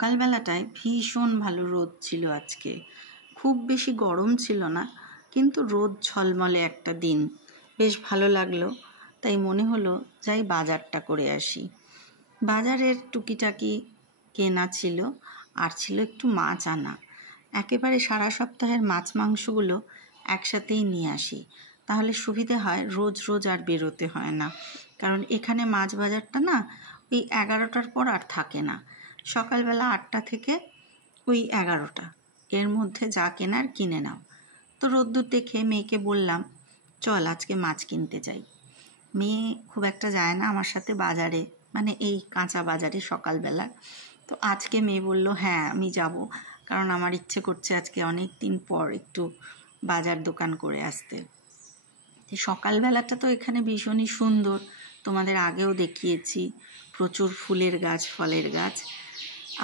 সকালবেলাটায় ভীষণ ভালো রোদ ছিল আজকে। খুব বেশি গরম ছিল না, কিন্তু রোদ ঝলমলে একটা দিন, বেশ ভালো লাগলো। তাই মনে হলো যাই বাজারটা করে আসি। বাজারের টুকিটাকি কেনা ছিল, আর ছিল একটু মাছ আনা। একেবারে সারা সপ্তাহের মাছ মাংসগুলো একসাথেই নিয়ে আসি, তাহলে সুবিধে হয়, রোজ রোজ আর বেরোতে হয় না। কারণ এখানে মাছ বাজারটা না ওই 11টার পর আর থাকে না। সকালবেলা 8টা থেকে ওই 11টা, এর মধ্যে যা কেনার কিনে নাও। তো রোদ্দুর দেখে মেয়েকে বললাম, চল আজকে মাছ কিনতে যাই। মেয়ে খুব একটা যায় না আমার সাথে বাজারে, মানে এই কাঁচা বাজারে সকালবেলা। তো আজকে মেয়ে বলল, হ্যাঁ আমি যাব, কারণ আমার ইচ্ছে করছে আজকে অনেক দিন পর একটু বাজার দোকান করে আসতে। সকালবেলাটা তো এখানে ভীষণই সুন্দর, তোমাদের আগেও দেখিয়েছি। প্রচুর ফুলের গাছ, ফলের গাছ,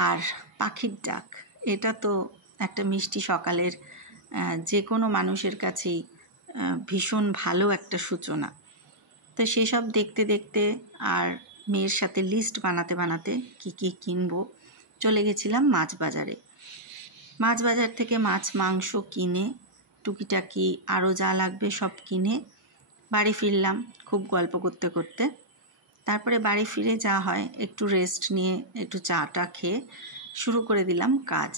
আর পাখির ডাক। এটা তো একটা মিষ্টি সকালের যে কোনো মানুষের কাছেই ভীষণ ভালো একটা সূচনা। তো সেসব দেখতে দেখতে আর মেয়ের সাথে লিস্ট বানাতে বানাতে কী কী কিনবো চলে গেছিলাম মাছ বাজারে। মাছ বাজার থেকে মাছ মাংস কিনে, টুকিটাকি আরও যা লাগবে সব কিনে বাড়ি ফিরলাম খুব গল্প করতে করতে। তারপরে বাড়ি ফিরে যা হয়, একটু রেস্ট নিয়ে একটু চাটা খেয়ে শুরু করে দিলাম কাজ।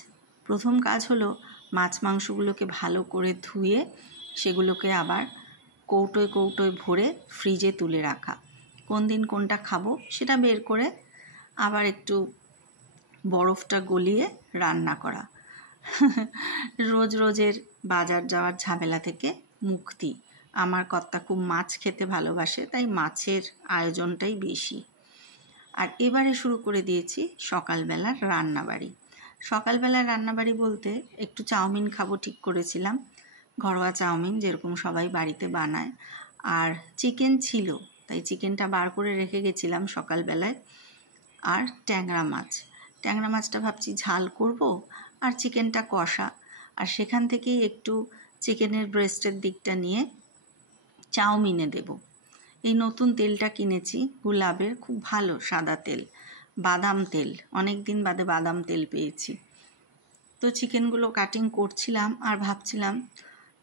প্রথম কাজ হলো মাছ মাংসগুলোকে ভালো করে ধুয়ে সেগুলোকে আবার কৌটোয় কৌটোয় ভরে ফ্রিজে তুলে রাখা। কোন দিন কোনটা খাবো সেটা বের করে আবার একটু বরফটা গলিয়ে রান্না করা। রোজ রোজের বাজার যাওয়ার ঝামেলা থেকে মুক্তি। আমার কর্তা খুব মাছ খেতে ভালোবাসে, তাই মাছের আয়োজনটাই বেশি। আর এবারে শুরু করে দিয়েছি সকালবেলার রান্নাবাড়ি। সকালবেলার রান্নাবাড়ি বলতে একটু চাউমিন খাবো ঠিক করেছিলাম, ঘরোয়া চাউমিন যেরকম সবাই বাড়িতে বানায়। আর চিকেন ছিল, তাই চিকেনটা বার করে রেখে গেছিলাম সকালবেলায়। আর ট্যাংরা মাছটা ভাবছি ঝাল করব, আর চিকেনটা কষা। আর সেখান থেকেই একটু চিকেনের ব্রেস্টের দিকটা নিয়ে চাউমিনে দেব। এই নতুন তেলটা কিনেছি গুলাবের, খুব ভালো সাদা তেল, বাদাম তেল, অনেক দিন বাদে বাদাম তেল পেয়েছি। তো চিকেনগুলো কাটিং করছিলাম আর ভাবছিলাম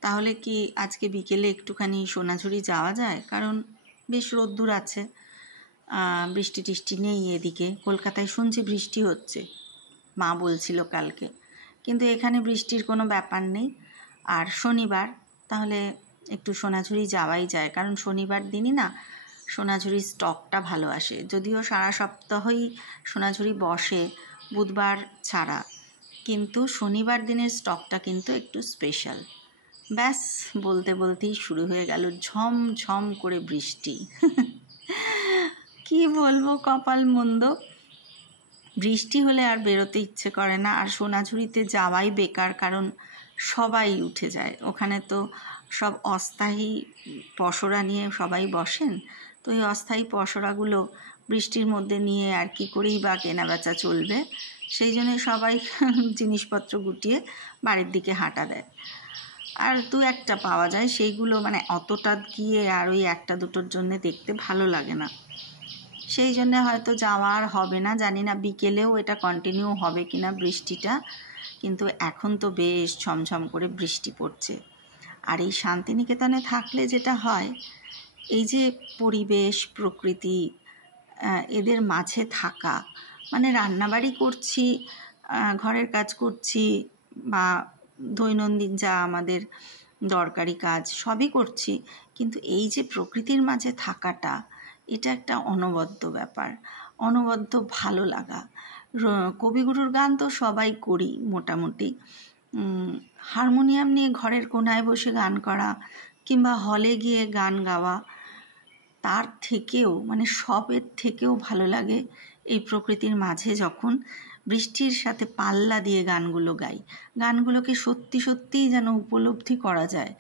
তাহলে কি আজকে বিকেলে একটুখানি সোনাঝুরি যাওয়া যায়, কারণ বেশ রোদ্দুর আছে, বৃষ্টি টিষ্টি নেই এদিকে। কলকাতায় শুনছি বৃষ্টি হচ্ছে, মা বলছিল কালকে, কিন্তু এখানে বৃষ্টির কোনো ব্যাপার নেই। আর শনিবার, তাহলে একটু সোনাঝুরি যাওয়াই যায়, কারণ শনিবার দিনই না সোনাঝুরির স্টকটা ভালো আসে। যদিও সারা সপ্তাহই সোনাঝুরি বসে বুধবার ছাড়া, কিন্তু শনিবার দিনের স্টকটা কিন্তু একটু স্পেশাল। ব্যাস বলতে বলতেই শুরু হয়ে গেল ঝমঝম করে বৃষ্টি। কি বলবো, কপাল মন্দ। বৃষ্টি হলে আর বেরোতে ইচ্ছে করে না, আর সোনাঝুরিতে যাওয়াই বেকার, কারণ সবাই উঠে যায় ওখানে। তো সব অস্থায়ী পসরা নিয়ে সবাই বসেন, তো এই অস্থায়ী পসরাগুলো বৃষ্টির মধ্যে নিয়ে আর কি করেই বা কেনাবেচা চলবে। সেই জন্য সবাই জিনিসপত্র গুটিয়ে বাড়ির দিকে হাঁটা দেয়। আর দু একটা পাওয়া যায়, সেইগুলো মানে অতটা গিয়ে আর ওই একটা দুটোর জন্য দেখতে ভালো লাগে না। সেই জন্যে হয়তো যাওয়া আর হবে না, জানি না বিকেলেও এটা কন্টিনিউ হবে কিনা বৃষ্টিটা। কিন্তু এখন তো বেশ ঝমঝম করে বৃষ্টি পড়ছে। আর এই শান্তিনিকেতনে থাকলে যেটা হয়, এই যে পরিবেশ, প্রকৃতি, এদের মাঝে থাকা, মানে রান্নাবাড়ি করছি, ঘরের কাজ করছি, বা দৈনন্দিন যা আমাদের দরকারি কাজ সবই করছি, কিন্তু এই যে প্রকৃতির মাঝে থাকাটা, এটা একটা অনবদ্য ব্যাপার, অনবদ্য ভালো লাগা। কবিগুরুর গান তো সবাই করি মোটামুটি। হারমোনিয়াম নিয়ে ঘরের কোনায় বসে গান করা, কিংবা হলে গিয়ে গান গাওয়া, তার থেকেও মানে সবের থেকেও ভালো লাগে এই প্রকৃতির মাঝে যখন বৃষ্টির সাথে পাল্লা দিয়ে গানগুলো গাই। গানগুলোকে সত্যি সত্যিই যেন উপলব্ধি করা যায়,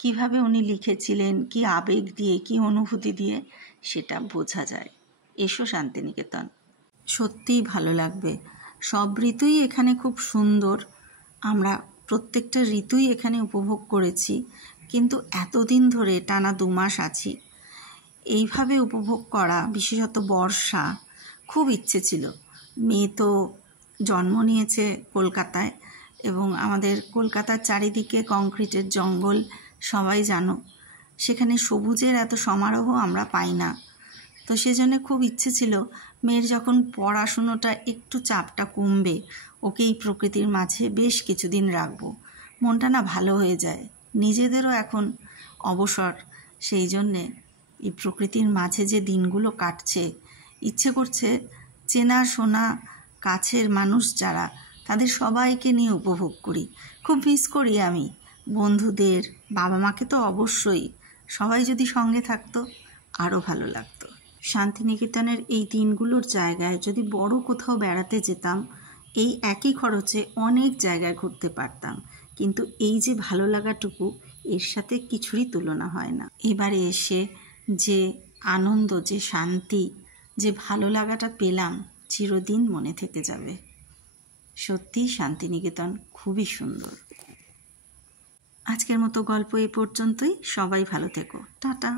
কিভাবে উনি লিখেছিলেন, কি আবেগ দিয়ে, কি অনুভূতি দিয়ে, সেটা বোঝা যায়। এসো শান্তিনিকেতন, সত্যিই ভালো লাগবে। সব ঋতুই এখানে খুব সুন্দর, আমরা প্রত্যেকটা ঋতুই এখানে উপভোগ করেছি, কিন্তু এতদিন ধরে টানা 2 মাস আছি, এইভাবে উপভোগ করা, বিশেষত বর্ষা, খুব ইচ্ছে ছিল। মেয়ে তো জন্ম নিয়েছে কলকাতায়, এবং আমাদের কলকাতার চারিদিকে কংক্রিটের জঙ্গল, সবাই জানো। সেখানে সবুজের এত সমারোহ আমরা পাই না। তো সেজন্য খুব ইচ্ছে ছিল মেয়ের যখন পড়াশুনোটা একটু চাপটা কমবে, ওকে এই প্রকৃতির মাঝে বেশ কিছুদিন রাখবো। মনটা না ভালো হয়ে যায়, নিজেদেরও এখন অবসর। সেই জন্যে এই প্রকৃতির মাঝে যে দিনগুলো কাটছে, ইচ্ছে করছে চেনা শোনা কাছের মানুষ যারা, তাদের সবাইকে নিয়ে উপভোগ করি। খুব মিস করি আমি বন্ধুদের, বাবা মাকে তো অবশ্যই। সবাই যদি সঙ্গে থাকতো আরও ভালো লাগতো। শান্তিনিকেতনের এই দিনগুলোর জায়গায় যদি বড় কোথাও বেড়াতে যেতাম, এই একই খরচে অনেক জায়গায় ঘুরতে পারতাম, কিন্তু এই যে ভালো লাগাটুকু, এর সাথে কিছুরই তুলনা হয় না। এবারে এসে যে আনন্দ, যে শান্তি, যে ভালো লাগাটা পেলাম, চিরদিন মনে থেকে যাবে। সত্যি শান্তিনিকেতন খুবই সুন্দর। আজকের মতো গল্প এই পর্যন্তই। সবাই ভালো থেকো। টাটা।